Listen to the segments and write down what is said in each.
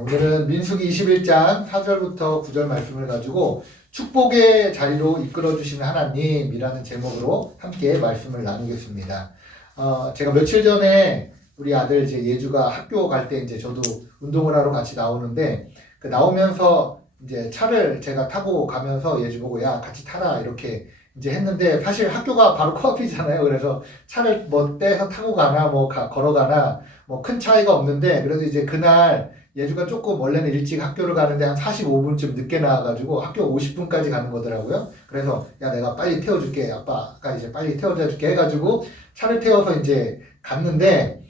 오늘은 민수기 21장 4절부터 9절 말씀을 가지고 축복의 자리로 이끌어주시는 하나님이라는 제목으로 함께 말씀을 나누겠습니다. 제가 며칠 전에 우리 아들 이제 예주가 학교 갈 때 이제 저도 운동을 하러 같이 나오는데 그 나오면서 이제 차를 제가 타고 가면서 예주 보고 야 같이 타라 이렇게 이제 했는데 사실 학교가 바로 코앞이잖아요. 그래서 차를 뭐 떼서 타고 가나 뭐 걸어가나 뭐 큰 차이가 없는데 그래도 이제 그날 예주가 조금 원래는 일찍 학교를 가는데 한 45분쯤 늦게 나와가지고 학교 50분까지 가는 거더라고요. 그래서 야 내가 빨리 태워줄게 아빠가 이제 빨리 태워다 줄게 해가지고 차를 태워서 이제 갔는데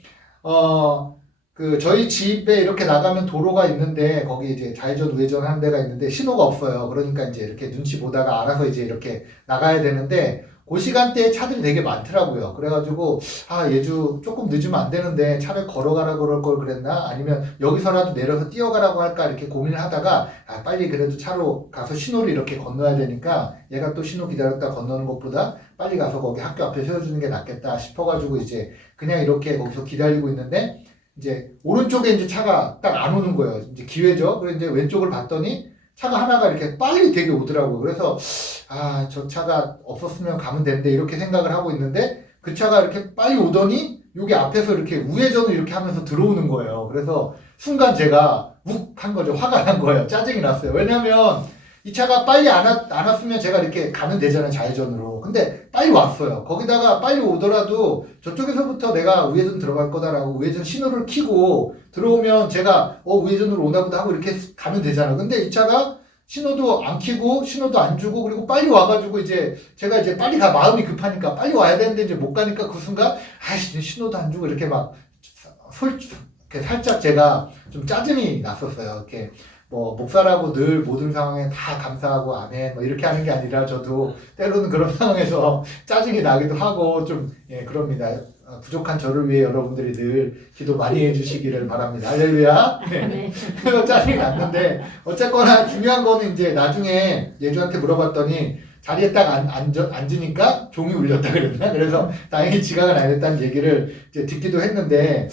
그 저희 집에 이렇게 나가면 도로가 있는데 거기 이제 좌회전 우회전 하는 데가 있는데 신호가 없어요. 그러니까 이제 이렇게 눈치 보다가 알아서 이제 이렇게 나가야 되는데 그 시간대에 차들이 되게 많더라고요. 그래가지고 예주 조금 늦으면 안 되는데 차를 걸어가라 그럴 걸 그랬나 아니면 여기서라도 내려서 뛰어가라고 할까 이렇게 고민을 하다가 빨리 그래도 차로 가서 신호를 이렇게 건너야 되니까 얘가 또 신호 기다렸다 건너는 것보다 빨리 가서 거기 학교 앞에 세워주는 게 낫겠다 싶어가지고 이제 그냥 이렇게 거기서 기다리고 있는데 이제 오른쪽에 이제 차가 딱 안 오는 거예요. 이제 기회죠. 그래서 이제 왼쪽을 봤더니 차가 하나가 이렇게 빨리 되게 오더라고요. 그래서 저 차가 없었으면 가면 되는데 이렇게 생각을 하고 있는데 그 차가 이렇게 빨리 오더니 여기 앞에서 이렇게 우회전을 이렇게 하면서 들어오는 거예요. 그래서 순간 제가 욱 한 거죠. 화가 난 거예요. 짜증이 났어요. 왜냐면 이 차가 빨리 안 왔으면 제가 이렇게 가면 되잖아요. 좌회전으로. 근데 빨리 왔어요. 거기다가 빨리 오더라도 저쪽에서부터 내가 우회전 들어갈 거다라고 우회전 신호를 켜고 들어오면 제가 우회전으로 오나 보다 하고 이렇게 가면 되잖아요. 근데 이 차가 신호도 안 켜고 신호도 안 주고 그리고 빨리 와가지고 이제 제가 이제 빨리 마음이 급하니까 빨리 와야 되는데 이제 못 가니까 그 순간 신호도 안 주고 이렇게 막 이렇게 살짝 제가 좀 짜증이 났었어요. 이렇게 뭐 목사라고 늘 모든 상황에 다 감사하고 아멘 뭐 이렇게 하는 게 아니라 저도 때로는 그런 상황에서 짜증이 나기도 하고 좀 그럽니다. 부족한 저를 위해 여러분들이 늘 기도 많이 해주시기를 바랍니다. 할렐루야. 네. 그래서 짜증이 났는데 어쨌거나 중요한 거는 이제 나중에 예주한테 물어봤더니 자리에 딱 앉으니까 종이 울렸다 그랬나? 그래서 다행히 지각은 안 했다는 얘기를 이제 듣기도 했는데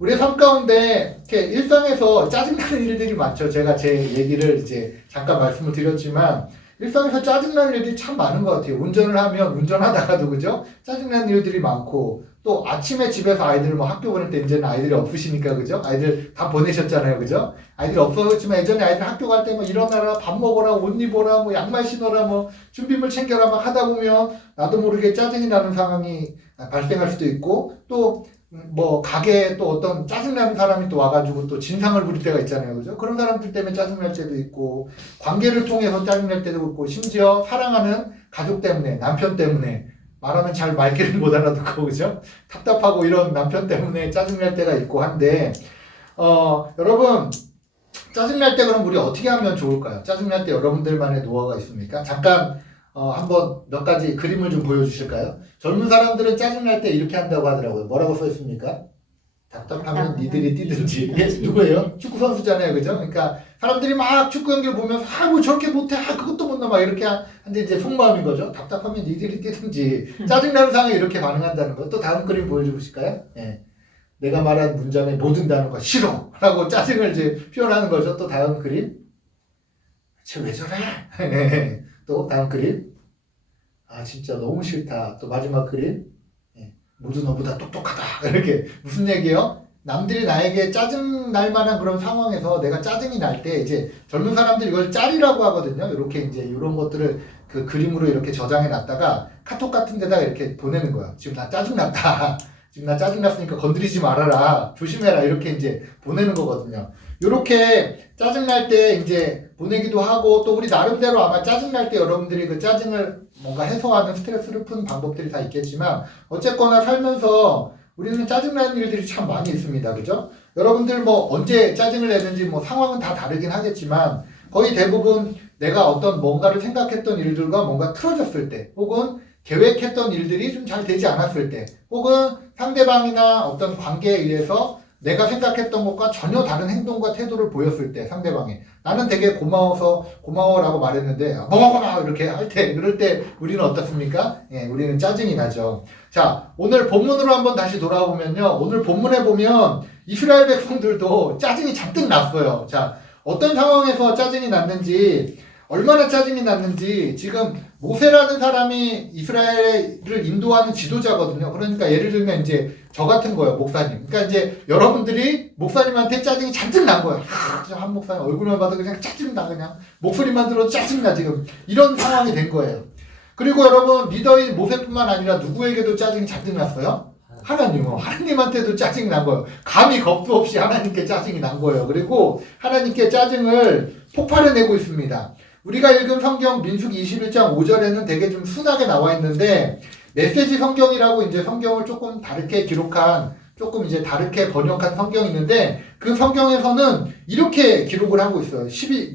우리의 삶 가운데 이렇게 일상에서 짜증나는 일들이 많죠. 제가 제 얘기를 이제 잠깐 말씀을 드렸지만 일상에서 짜증나는 일들이 참 많은 것 같아요. 운전을 하면 운전하다가도 그죠? 짜증나는 일들이 많고 또 아침에 집에서 아이들 뭐 학교 보낼 때 이제는 아이들이 없으시니까 그죠? 아이들 다 보내셨잖아요. 그죠? 아이들이 없었지만 예전에 아이들 학교 갈 때 뭐 일어나라 밥 먹어라 옷 입어라 뭐 양말 신어라 뭐 준비물 챙겨라 막 하다 보면 나도 모르게 짜증이 나는 상황이 발생할 수도 있고 또 뭐 가게에 또 어떤 짜증나는 사람이 또 와가지고 또 진상을 부릴 때가 있잖아요. 그죠? 그런 사람들 때문에 짜증날 때도 있고 관계를 통해서 짜증날 때도 있고 심지어 사랑하는 가족 때문에 남편 때문에 말하면 잘 말귀를 못 알아듣고 그죠? 답답하고 이런 남편 때문에 짜증날 때가 있고 한데 여러분 짜증날 때 그럼 우리 어떻게 하면 좋을까요? 짜증날 때 여러분들만의 노하우가 있습니까? 잠깐 한번 몇 가지 그림을 좀 보여주실까요? 젊은 사람들은 짜증날 때 이렇게 한다고 하더라고요. 뭐라고 써 있습니까? 답답하면 니들이 뛰든지. 이게 누구예요? 축구 선수잖아요. 그죠? 그러니까 사람들이 막 축구 경기를 보면서 뭐 저렇게 못해 그것도 못 넘어 이렇게 한데 이제 속마음인 거죠. 답답하면 니들이 뛰든지. 짜증나는 상황에 이렇게 반응한다는 거. 또 다음 그림 보여주실까요? 네. 내가 말한 문장의 모든 단어가 싫어 라고 짜증을 이제 표현하는 거죠. 또 다음 그림. 쟤 왜 저래? 또 다음 그림. 진짜 너무 싫다. 또 마지막 그림. 모두 너보다 똑똑하다. 이렇게 무슨 얘기예요? 남들이 나에게 짜증 날 만한 그런 상황에서 내가 짜증이 날 때 이제 젊은 사람들이 이걸 짤이라고 하거든요. 이렇게 이제 이런 것들을 그 그림으로 이렇게 저장해 놨다가 카톡 같은 데다가 이렇게 보내는 거예요. 지금 나 짜증 났다. 지금 나 짜증 났으니까 건드리지 말아라. 조심해라. 이렇게 이제 보내는 거거든요. 이렇게 짜증 날 때 이제 보내기도 하고 또 우리 나름대로 아마 짜증 날 때 여러분들이 그 짜증을 뭔가 해소하는 스트레스를 푸는 방법들이 다 있겠지만 어쨌거나 살면서 우리는 짜증나는 일들이 참 많이 있습니다. 그죠? 여러분들 뭐 언제 짜증을 내는지 뭐 상황은 다 다르긴 하겠지만 거의 대부분 내가 어떤 뭔가를 생각했던 일들과 뭔가 틀어졌을 때 혹은 계획했던 일들이 좀 잘 되지 않았을 때 혹은 상대방이나 어떤 관계에 의해서 내가 생각했던 것과 전혀 다른 행동과 태도를 보였을 때 상대방이 나는 되게 고마워라고 말했는데 먹어봐 이렇게 할 때 그럴 때 우리는 어떻습니까? 예, 우리는 짜증이 나죠. 자, 오늘 본문으로 한번 다시 돌아보면요. 오늘 본문에 보면 이스라엘 백성들도 짜증이 잔뜩 났어요. 자, 어떤 상황에서 짜증이 났는지 얼마나 짜증이 났는지 지금 모세라는 사람이 이스라엘을 인도하는 지도자거든요. 그러니까 예를 들면 이제 저 같은 거예요, 목사님. 그러니까 이제 여러분들이 목사님한테 짜증이 잔뜩 난 거예요. 한 목사님 얼굴만 봐도 그냥 짜증나, 그냥 목소리만 들어도 짜증나 지금 이런 상황이 된 거예요. 그리고 여러분 리더인 모세뿐만 아니라 누구에게도 짜증이 잔뜩 났어요? 하나님한테도 짜증이 난 거예요. 감히 겁도 없이 하나님께 짜증이 난 거예요. 그리고 하나님께 짜증을 폭발해내고 있습니다. 우리가 읽은 성경 민수기 21장 5절에는 되게 좀 순하게 나와 있는데 메시지 성경이라고 이제 성경을 조금 다르게 기록한 조금 이제 다르게 번역한 성경이 있는데 그 성경에서는 이렇게 기록을 하고 있어요.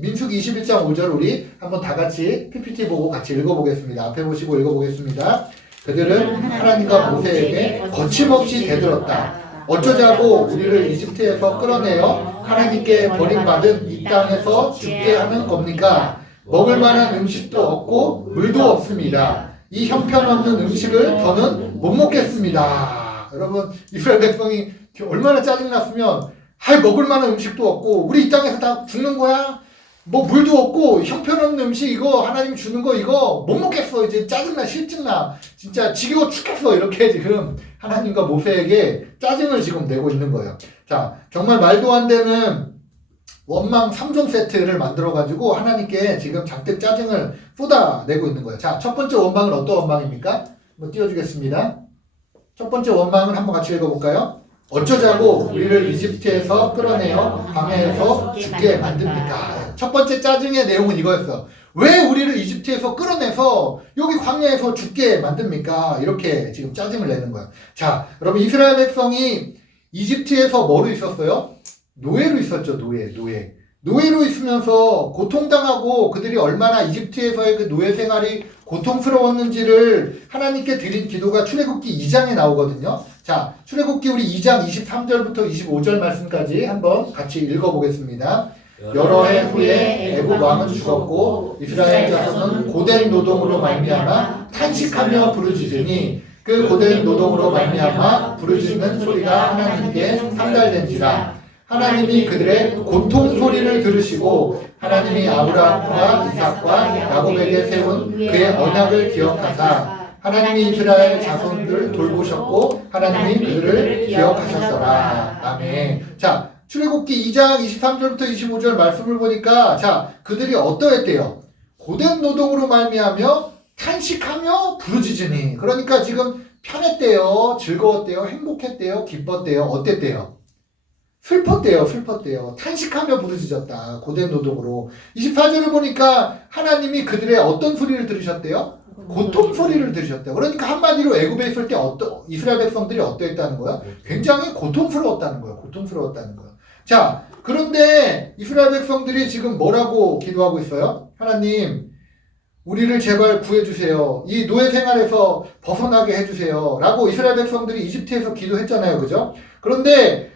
민수기 21장 5절 우리 한번 다 같이 PPT 보고 같이 읽어보겠습니다. 앞에 보시고 읽어보겠습니다. 그들은 하나님과 모세에게 거침없이 대들었다. 어쩌자고 우리를 이집트에서 끌어내어 하나님께 버림받은 이 땅에서 죽게 하는 겁니까? 먹을 만한 음식도 없고 물도 없습니다. 이 형편없는 음식을 더는 못 먹겠습니다. 여러분 이스라엘 백성이 얼마나 짜증났으면 먹을 만한 음식도 없고 우리 이 땅에서 다 죽는 거야? 뭐 물도 없고 형편없는 음식 이거 하나님 주는 거 이거 못 먹겠어. 이제 짜증나 실증나 진짜 지겨워 죽겠어. 이렇게 지금 하나님과 모세에게 짜증을 지금 내고 있는 거예요. 자, 정말 말도 안 되는 원망 3종 세트를 만들어가지고 하나님께 지금 잔뜩 짜증을 쏟아내고 있는 거예요. 자, 첫 번째 원망은 어떤 원망입니까? 한번 띄워주겠습니다. 첫 번째 원망은 한번 같이 읽어볼까요? 어쩌자고 우리를 이집트에서 끌어내어 광야에서 죽게 만듭니까? 첫 번째 짜증의 내용은 이거였어. 왜 우리를 이집트에서 끌어내서 여기 광야에서 죽게 만듭니까? 이렇게 지금 짜증을 내는 거야. 자, 여러분 이스라엘 백성이 이집트에서 뭐로 있었어요? 노예로 있었죠. 노예로 있으면서 고통당하고 그들이 얼마나 이집트에서의 그 노예 생활이 고통스러웠는지를 하나님께 드린 기도가 출애굽기 2장에 나오거든요. 자, 출애굽기 우리 2장 23절부터 25절 말씀까지 한번 같이 읽어보겠습니다. 여러 해 후에 애굽 왕은 죽었고 이스라엘 자손은 고된 노동으로 말미암아 탄식하며 부르짖으니 그 고된 노동으로 말미암아 부르짖는 소리가 하나님께 상달된지라. 하나님이 그들의 고통 소리를 들으시고 하나님이 아브라함과 이삭과 야곱에게 세운 그의 언약을 기억하사 하나님이 이스라엘 자손들 돌보셨고 하나님이 그들을 기억하셨더라. 아멘. 자, 출애굽기 2장 23절부터 25절 말씀을 보니까 자, 그들이 어떠했대요? 고된 노동으로 말미암아 탄식하며 부르짖으니. 그러니까 지금 편했대요, 즐거웠대요, 행복했대요, 기뻤대요, 어땠대요? 슬펐대요. 탄식하며 부르짖었다. 고된 노동으로. 24절을 보니까 하나님이 그들의 어떤 소리를 들으셨대요? 고통 소리를 들으셨대요. 그러니까 한마디로 애굽에 있을 때 이스라엘 백성들이 어떠했다는 거야? 굉장히 고통스러웠다는 거야. 자, 그런데 이스라엘 백성들이 지금 뭐라고 기도하고 있어요? 하나님, 우리를 제발 구해주세요. 이 노예 생활에서 벗어나게 해주세요. 라고 이스라엘 백성들이 이집트에서 기도했잖아요. 그죠? 그런데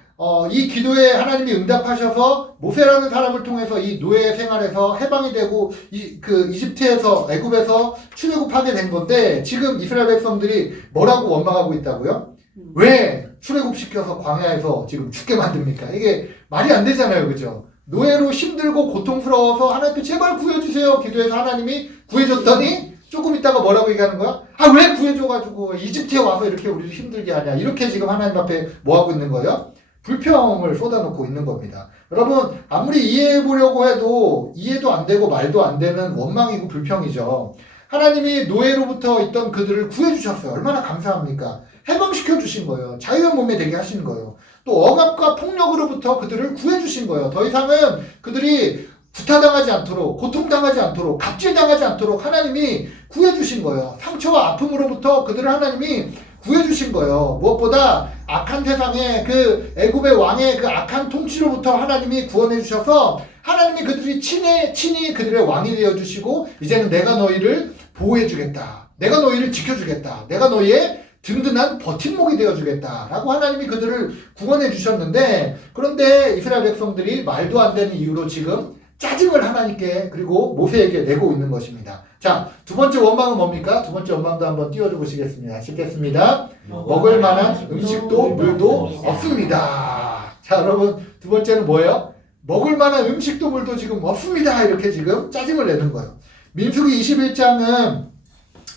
이 기도에 하나님이 응답하셔서 모세라는 사람을 통해서 이 노예 생활에서 해방이 되고 이집트에서 애굽에서 출애굽하게 된 건데 지금 이스라엘 백성들이 뭐라고 원망하고 있다고요? 왜 출애굽시켜서 광야에서 지금 죽게 만듭니까? 이게 말이 안 되잖아요. 그죠? 노예로 힘들고 고통스러워서 하나님께 제발 구해주세요. 기도해서 하나님이 구해줬더니 조금 있다가 뭐라고 얘기하는 거야? 왜 구해줘가지고 이집트에 와서 이렇게 우리를 힘들게 하냐. 이렇게 지금 하나님 앞에 뭐하고 있는 거예요? 불평을 쏟아놓고 있는 겁니다. 여러분 아무리 이해해보려고 해도 이해도 안 되고 말도 안 되는 원망이고 불평이죠. 하나님이 노예로부터 있던 그들을 구해주셨어요. 얼마나 감사합니까? 해방시켜 주신 거예요. 자유의 몸에 되게 하신 거예요. 또 억압과 폭력으로부터 그들을 구해주신 거예요. 더 이상은 그들이 구타당하지 않도록, 고통당하지 않도록, 갑질당하지 않도록 하나님이 구해주신 거예요. 상처와 아픔으로부터 그들을 하나님이 구해주신 거예요. 무엇보다 악한 세상에 그 애굽의 왕의 그 악한 통치로부터 하나님이 구원해 주셔서 하나님이 그들이 친히 그들의 왕이 되어주시고 이제는 내가 너희를 보호해 주겠다. 내가 너희를 지켜주겠다. 내가 너희의 든든한 버팀목이 되어주겠다라고 하나님이 그들을 구원해 주셨는데, 그런데 이스라엘 백성들이 말도 안 되는 이유로 지금 짜증을 하나님께 그리고 모세에게 내고 있는 것입니다. 자, 두 번째 원망은 뭡니까? 두 번째 원망도 한번 띄워줘 보시겠습니다. 읽겠습니다. 먹을 만한 음식도 물도 없습니다. 자, 여러분, 두 번째는 뭐예요? 먹을 만한 음식도 물도 지금 없습니다. 이렇게 지금 짜증을 내는 거예요. 민수기 21장은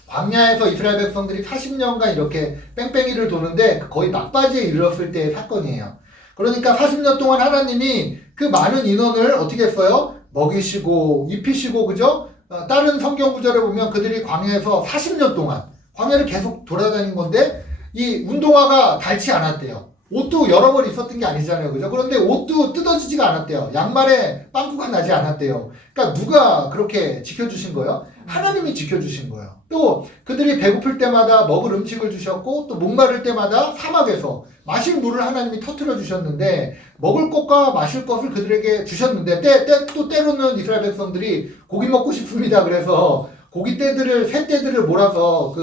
광야에서 이스라엘 백성들이 40년간 이렇게 뺑뺑이를 도는데 거의 막바지에 이르렀을 때의 사건이에요. 그러니까 40년 동안 하나님이 그 많은 인원을 어떻게 했어요? 먹이시고 입히시고, 그죠? 다른 성경 구절에 보면 그들이 광야에서 40년 동안 광야를 계속 돌아다닌 건데 이 운동화가 닳지 않았대요. 옷도 여러 벌 있었던 게 아니잖아요. 그죠? 그런데 옷도 뜯어지지가 않았대요. 양말에 빵꾸가 나지 않았대요. 그러니까 누가 그렇게 지켜주신 거예요? 하나님이 지켜주신 거예요. 또 그들이 배고플 때마다 먹을 음식을 주셨고, 또 목마를 때마다 사막에서 마실 물을 하나님이 터뜨려 주셨는데, 먹을 것과 마실 것을 그들에게 주셨는데, 또 때로는 이스라엘 백성들이 고기 먹고 싶습니다. 그래서 고기 떼들을, 새 떼들을 몰아서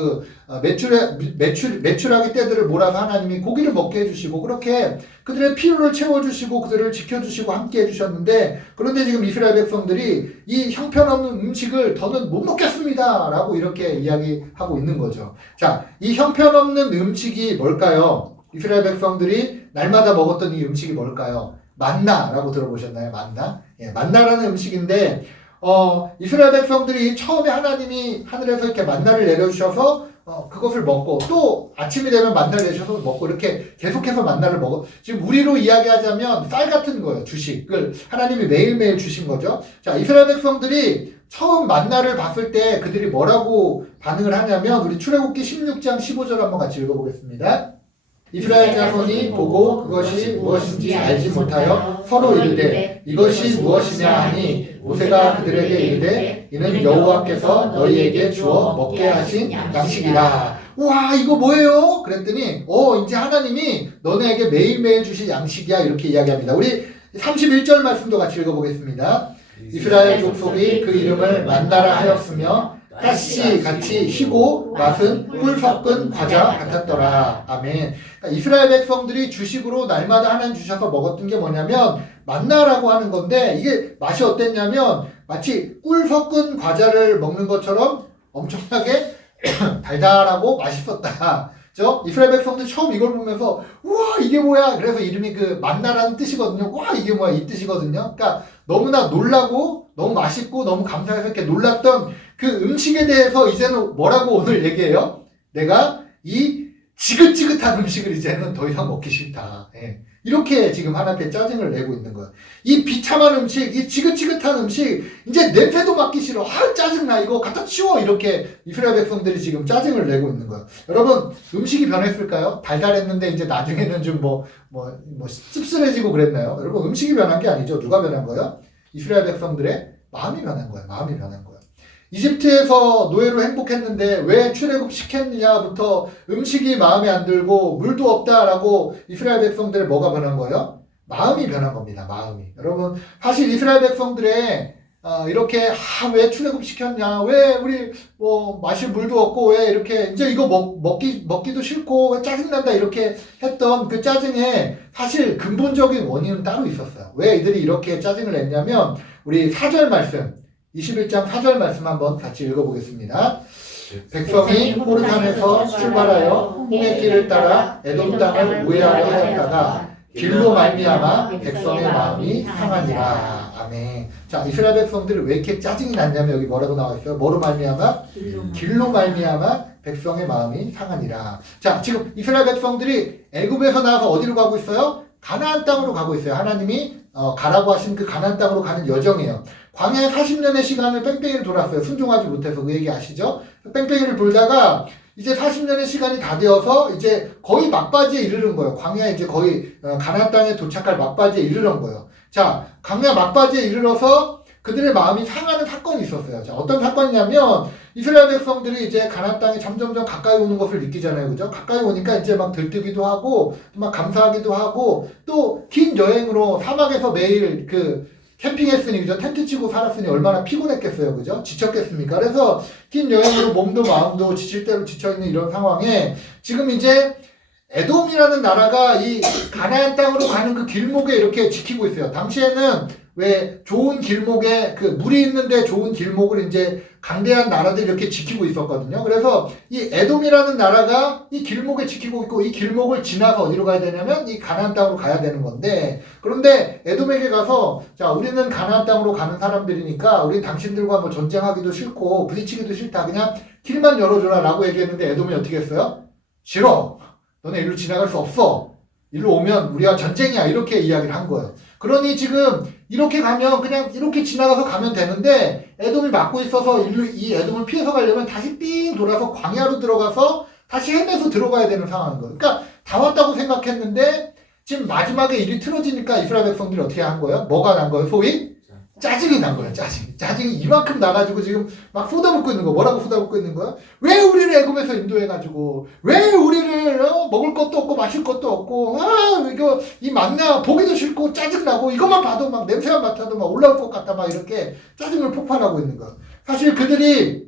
메추라기 떼들을 몰아서 하나님이 고기를 먹게 해주시고, 그렇게 그들의 필요를 채워주시고 그들을 지켜주시고 함께 해주셨는데, 그런데 지금 이스라엘 백성들이 이 형편없는 음식을 더는 못 먹겠습니다 라고 이렇게 이야기하고 있는 거죠. 자, 이 형편없는 음식이 뭘까요? 이스라엘 백성들이 날마다 먹었던 이 음식이 뭘까요? 만나라고 들어보셨나요? 만나? 예, 만나라는 음식인데, 이스라엘 백성들이 처음에 하나님이 하늘에서 이렇게 만나를 내려주셔서 그것을 먹고, 또 아침이 되면 만나를 내주셔서 먹고, 이렇게 계속해서 만나를 먹어. 지금 우리로 이야기하자면 쌀 같은 거예요. 주식을 하나님이 매일매일 주신 거죠. 자, 이스라엘 백성들이 처음 만나를 봤을 때 그들이 뭐라고 반응을 하냐면, 우리 출애굽기 16장 15절 한번 같이 읽어보겠습니다. 이스라엘 자손이 보고 그것이 무엇인지 알지 못하여 서로 이르되 이것이 무엇이냐 하니, 모세가 그들에게 이르되 이는 여호와께서 너희에게 주어 먹게 하신 양식이라. 우와, 이거 뭐예요? 그랬더니 이제 하나님이 너네에게 매일매일 주실 양식이야, 이렇게 이야기합니다. 우리 31절 말씀도 같이 읽어보겠습니다. 이스라엘 족속이 그 이름을 만나라 하였으며 가시 같이 희고 맛은 꿀 섞은 과자 같았더라. 아멘. 그러니까 이스라엘 백성들이 주식으로 날마다 하나님 주셔서 먹었던 게 뭐냐면 만나라고 하는 건데, 이게 맛이 어땠냐면 마치 꿀 섞은 과자를 먹는 것처럼 엄청나게 달달하고 맛있었다. 이스라엘 백성들 처음 이걸 보면서 우와, 이게 뭐야? 그래서 이름이 그 만나라는 뜻이거든요. 와, 이게 뭐야? 이 뜻이거든요. 그러니까 너무나 놀라고 너무 맛있고 너무 감사해서 이렇게 놀랐던 그 음식에 대해서 이제는 뭐라고 오늘 얘기해요? 내가 이 지긋지긋한 음식을 이제는 더 이상 먹기 싫다. 예. 이렇게 지금 하나님께 짜증을 내고 있는 거예요. 이 비참한 음식, 이 지긋지긋한 음식, 이제 냄새도 맡기 싫어. 짜증나. 이거 갖다 치워. 이렇게 이스라엘 백성들이 지금 짜증을 내고 있는 거예요. 여러분, 음식이 변했을까요? 달달했는데 이제 나중에는 좀 씁쓸해지고 그랬나요? 여러분, 음식이 변한 게 아니죠. 누가 변한 거예요? 이스라엘 백성들의 마음이 변한 거예요. 마음이 변한 거예요. 이집트에서 노예로 행복했는데 왜 출애굽 시켰느냐부터 음식이 마음에 안 들고 물도 없다라고 이스라엘 백성들의 뭐가 변한 거예요? 마음이 변한 겁니다. 마음이. 여러분, 사실 이스라엘 백성들의 이렇게 왜 출애굽 시켰냐, 왜 우리 마실 물도 없고, 왜 이렇게 이제 이거 먹기도 싫고 왜 짜증난다 이렇게 했던 그 짜증에 사실 근본적인 원인은 따로 있었어요. 왜 이들이 이렇게 짜증을 냈냐면, 우리 4절 말씀, 21장 4절 말씀 한번 같이 읽어보겠습니다. 백성이 호르산에서 출발하여 홍해 길을 따라 에돔 땅을 우회하려 하였다가 길로 말미암아 백성의 마음이 상하니라. 아멘. 자, 이스라엘 백성들이 왜 이렇게 짜증이 났냐면 여기 뭐라고 나와 있어요? 뭐로 말미암아? 길로 말미암아 백성의 마음이 상하니라. 자, 지금 이스라엘 백성들이 애굽에서 나와서 어디로 가고 있어요? 가나안 땅으로 가고 있어요. 하나님이 가라고 하신 그 가나안 땅으로 가는 여정이에요. 광야에 40년의 시간을 뺑뺑이를 돌았어요. 순종하지 못해서. 그 얘기 아시죠? 뺑뺑이를 돌다가 이제 40년의 시간이 다 되어서 이제 거의 막바지에 이르는 거예요. 광야에 이제 거의 가나안 땅에 도착할 막바지에 이르는 거예요. 자, 광야 막바지에 이르러서 그들의 마음이 상하는 사건이 있었어요. 자, 어떤 사건이냐면 이스라엘 백성들이 이제 가나안 땅에 점점점 가까이 오는 것을 느끼잖아요. 그죠? 가까이 오니까 이제 막 들뜨기도 하고 막 감사하기도 하고, 또 긴 여행으로 사막에서 매일 캠핑했으니, 그죠? 텐트 치고 살았으니 얼마나 피곤했겠어요, 그죠? 지쳤겠습니까? 그래서 긴 여행으로 몸도 마음도 지칠 대로 지쳐있는 이런 상황에 지금 이제 에돔이라는 나라가 이 가나안 땅으로 가는 그 길목에 이렇게 지키고 있어요. 당시에는 왜 좋은 길목에 그 물이 있는데 좋은 길목을 이제 강대한 나라들이 이렇게 지키고 있었거든요. 그래서 이 에돔이라는 나라가 이 길목에 지키고 있고 이 길목을 지나서 어디로 가야 되냐면 이 가나안 땅으로 가야 되는 건데, 그런데 에돔에게 가서 자, 우리는 가나안 땅으로 가는 사람들이니까 우리 당신들과 뭐 전쟁하기도 싫고 부딪히기도 싫다. 그냥 길만 열어줘라 라고 얘기했는데 에돔이 어떻게 했어요? 싫어. 너네 일로 지나갈 수 없어. 일로 오면 우리와 전쟁이야. 이렇게 이야기를 한 거예요. 그러니 지금 이렇게 가면 그냥 이렇게 지나가서 가면 되는데 에돔이 막고 있어서 이 에돔을 피해서 가려면 다시 삥 돌아서 광야로 들어가서 다시 헤매서 들어가야 되는 상황인 거예요. 그러니까 다 왔다고 생각했는데 지금 마지막에 일이 틀어지니까 이스라엘 백성들이 어떻게 한 거예요? 뭐가 난 거예요? 소위? 짜증이 난 거예요. 짜증이 이만큼 나가지고 지금 막 쏟아붓고 있는 거. 뭐라고 쏟아붓고 있는 거야? 왜 우리를 애굽에서 인도해가지고 왜 우리를 먹을 것도 없고 마실 것도 없고 이거 이 만나 보기도 싫고 짜증나고 이것만 봐도 막 냄새만 맡아도 막 올라올 것 같다 막 이렇게 짜증을 폭발하고 있는 거야. 사실 그들이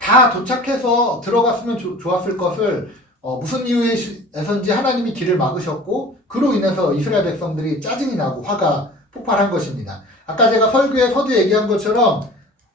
다 도착해서 들어갔으면 좋았을 것을 무슨 이유에서인지 하나님이 길을 막으셨고 그로 인해서 이스라엘 백성들이 짜증이 나고 화가 폭발한 것입니다. 아까 제가 설교에 서두 얘기한 것처럼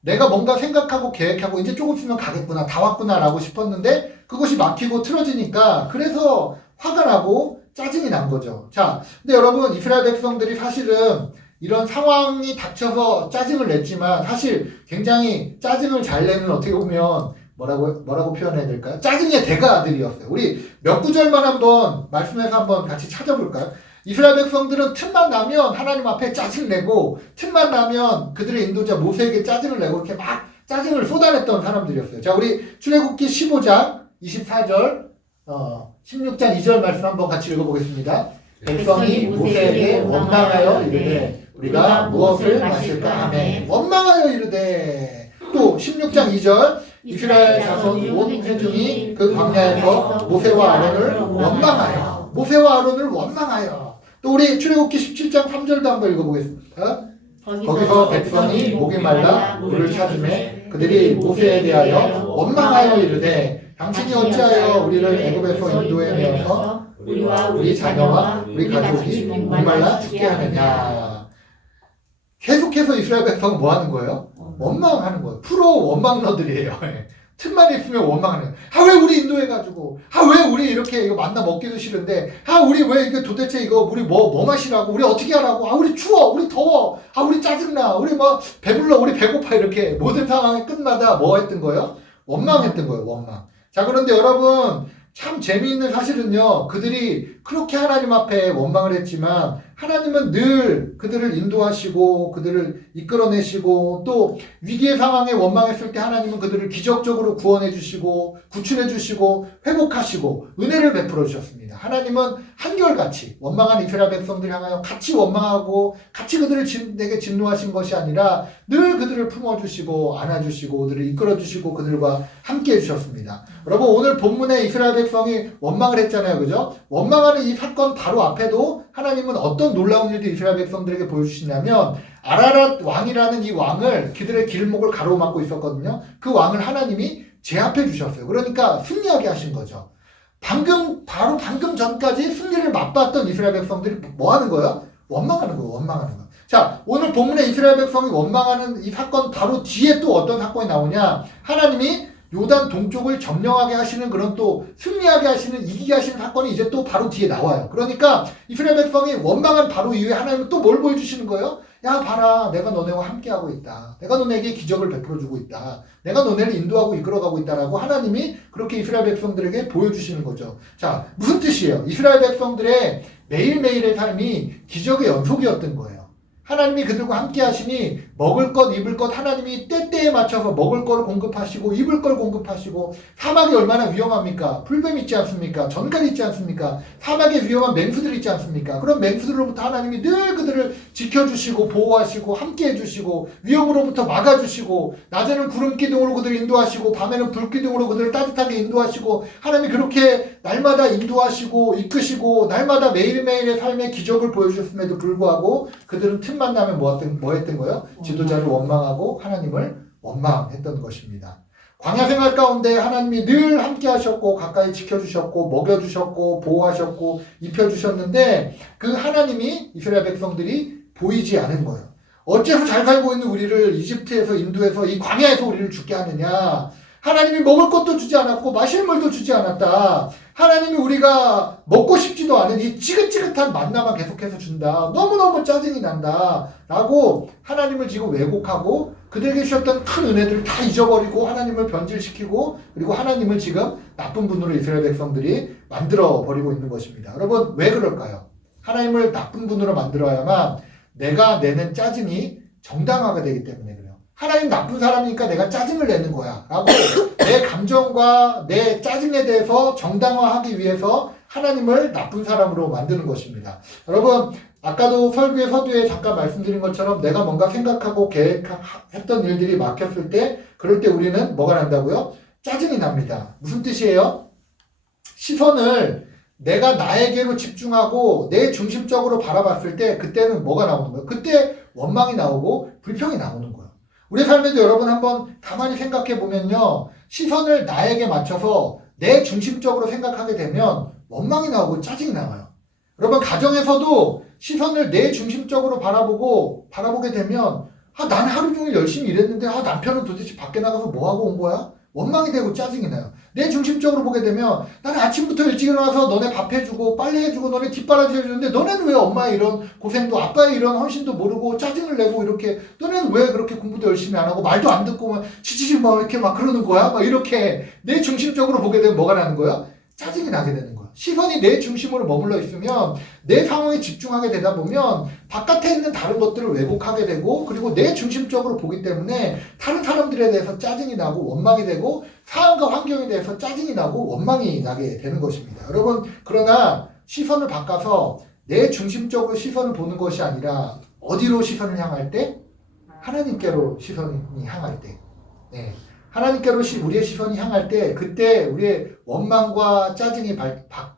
내가 뭔가 생각하고 계획하고 이제 조금 있으면 가겠구나, 다 왔구나 라고 싶었는데 그것이 막히고 틀어지니까 그래서 화가 나고 짜증이 난 거죠. 자, 근데 여러분 이스라엘 백성들이 사실은 이런 상황이 닥쳐서 짜증을 냈지만 사실 굉장히 짜증을 잘 내는 어떻게 보면 뭐라고 표현해야 될까요? 짜증의 대가들이었어요. 우리 몇 구절만 한번 말씀해서 한번 같이 찾아볼까요? 이스라엘 백성들은 틈만 나면 하나님 앞에 짜증내고 틈만 나면 그들의 인도자 모세에게 짜증을 내고 이렇게 막 짜증을 쏟아냈던 사람들이었어요. 자, 우리 출애굽기 15장 24절 16장 2절 말씀 한번 같이 읽어보겠습니다. 백성이 모세에게 원망하여 이르되 우리가 무엇을 마실까 하매 원망하여 이르되 또 16장 2절 이스라엘 자손 온 회중이 그 광야에서 모세와 아론을 원망하여 모세와 아론을 원망하여 또 우리 출애굽기 17장 3절도 한번 읽어보겠습니다. 거기서 백성이 목이 말라 물을 찾으매 그들이 모세에 대하여 원망하여 이르되 당신이 어찌하여 우리를 애굽에서 인도해 내어서 우리와 우리 자녀와 우리 가족이 목말라 죽게 하느냐. 계속해서 이스라엘 백성은 뭐 하는 거예요? 원망하는 거예요. 프로 원망러들이에요. 틈만 있으면 원망하는 거예요. 왜 우리 인도해가지고 왜 우리 이렇게 이거 만나 먹기도 싫은데 우리 왜 이거 도대체 이거 우리 뭐 마시라고 우리 어떻게 하라고 우리 추워 우리 더워 우리 짜증나 우리 뭐 배불러 우리 배고파 이렇게 모든 상황의 끝마다 뭐 했던 거예요? 원망했던 거예요. 원망. 자, 그런데 여러분 참 재미있는 사실은요, 그들이 그렇게 하나님 앞에 원망을 했지만 하나님은 늘 그들을 인도하시고 그들을 이끌어내시고 또 위기의 상황에 원망했을 때 하나님은 그들을 기적적으로 구원해 주시고 구출해 주시고 회복하시고 은혜를 베풀어 주셨습니다. 하나님은 한결같이 원망한 이스라엘 백성들 향하여 같이 원망하고 같이 그들에게 진노하신 것이 아니라 늘 그들을 품어주시고 안아주시고 그들을 이끌어주시고 그들과 함께 해주셨습니다. 여러분 오늘 본문에 이스라엘 백성이 원망을 했잖아요. 그죠? 원망하는 이 사건 바로 앞에도 하나님은 어떤 놀라운 일도 이스라엘 백성들에게 보여주시냐면 아라랏 왕이라는 이 왕을 그들의 길목을 가로막고 있었거든요. 그 왕을 하나님이 제압해 주셨어요. 그러니까 승리하게 하신 거죠. 방금 전까지 승리를 맛봤던 이스라엘 백성들이 뭐 하는 거예요? 원망하는 거예요. 원망하는 거예요. 자, 오늘 본문에 이스라엘 백성이 원망하는 이 사건 바로 뒤에 또 어떤 사건이 나오냐? 하나님이 요단 동쪽을 점령하게 하시는 그런 또 승리하게 하시는 이기게 하시는 사건이 이제 또 바로 뒤에 나와요. 그러니까 이스라엘 백성이 원망한 바로 이후에 하나님은 또 뭘 보여주시는 거예요? 야 봐라, 내가 너네와 함께하고 있다. 내가 너네에게 기적을 베풀어주고 있다. 내가 너네를 인도하고 이끌어가고 있다라고 하나님이 그렇게 이스라엘 백성들에게 보여주시는 거죠. 자, 무슨 뜻이에요? 이스라엘 백성들의 매일매일의 삶이 기적의 연속이었던 거예요. 하나님이 그들과 함께 하시니 먹을 것, 입을 것 하나님이 때때에 맞춰서 먹을 걸 공급하시고 입을 걸 공급하시고 사막이 얼마나 위험합니까? 풀뱀 있지 않습니까? 전갈 있지 않습니까? 사막에 위험한 맹수들 있지 않습니까? 그런 맹수들로부터 하나님이 늘 그들을 지켜주시고 보호하시고 함께 해주시고 위험으로부터 막아주시고 낮에는 구름 기둥으로 그들을 인도하시고 밤에는 불 기둥으로 그들을 따뜻하게 인도하시고 하나님이 그렇게 날마다 인도하시고 이끄시고 날마다 매일매일의 삶의 기적을 보여주셨음에도 불구하고 그들은 틈만 나면 뭐 했던 거예요? 지도자를 원망하고 하나님을 원망했던 것입니다. 광야 생활 가운데 하나님이 늘 함께 하셨고 가까이 지켜주셨고 먹여주셨고 보호하셨고 입혀주셨는데 그 하나님이 이스라엘 백성들이 보이지 않은 거예요. 어째서 잘 살고 있는 우리를 이집트에서 인도에서 이 광야에서 우리를 죽게 하느냐. 하나님이 먹을 것도 주지 않았고 마실 물도 주지 않았다. 하나님이 우리가 먹고 싶지도 않은 이 지긋지긋한 만나만 계속해서 준다. 너무너무 짜증이 난다. 라고 하나님을 지금 왜곡하고 그들에게 주셨던 큰 은혜들을 다 잊어버리고 하나님을 변질시키고 그리고 하나님을 지금 나쁜 분으로 이스라엘 백성들이 만들어버리고 있는 것입니다. 여러분 왜 그럴까요? 하나님을 나쁜 분으로 만들어야만 내가 내는 짜증이 정당화가 되기 때문에 그래요. 하나님 나쁜 사람이니까 내가 짜증을 내는 거야 라고 내 감정과 내 짜증에 대해서 정당화하기 위해서 하나님을 나쁜 사람으로 만드는 것입니다. 여러분 아까도 설교의 서두에 잠깐 말씀드린 것처럼 내가 뭔가 생각하고 계획했던 일들이 막혔을 때 그럴 때 우리는 뭐가 난다고요? 짜증이 납니다. 무슨 뜻이에요? 시선을 내가 나에게로 집중하고 내 중심적으로 바라봤을 때 그때는 뭐가 나오는 거예요? 그때 원망이 나오고 불평이 나오는 거예요. 우리 삶에도 여러분 한번 가만히 생각해 보면요. 시선을 나에게 맞춰서 내 중심적으로 생각하게 되면 원망이 나오고 짜증이 나와요. 여러분 가정에서도 시선을 내 중심적으로 바라보게 되면 난 하루 종일 열심히 일했는데 남편은 도대체 밖에 나가서 뭐하고 온 거야? 원망이 되고 짜증이 나요. 내 중심적으로 보게 되면 나는 아침부터 일찍 일어나서 너네 밥 해주고 빨래 해주고 너네 뒷바라지 해주는데 너네는 왜 엄마의 이런 고생도 아빠의 이런 헌신도 모르고 짜증을 내고 이렇게 너네는 왜 그렇게 공부도 열심히 안 하고 말도 안 듣고 막 지지직 막 이렇게 막 그러는 거야? 막 이렇게 내 중심적으로 보게 되면 뭐가 나는 거야? 짜증이 나게 되는 거야. 시선이 내 중심으로 머물러 있으면 내 상황에 집중하게 되다 보면 바깥에 있는 다른 것들을 왜곡하게 되고 그리고 내 중심적으로 보기 때문에 다른 사람들에 대해서 짜증이 나고 원망이 되고 상황과 환경에 대해서 짜증이 나고 원망이 나게 되는 것입니다. 여러분 그러나 시선을 바꿔서 내 중심적으로 시선을 보는 것이 아니라 어디로 시선을 향할 때? 하나님께로 시선이 향할 때. 네. 하나님께로 우리의 시선이 향할 때 그때 우리의 원망과 짜증이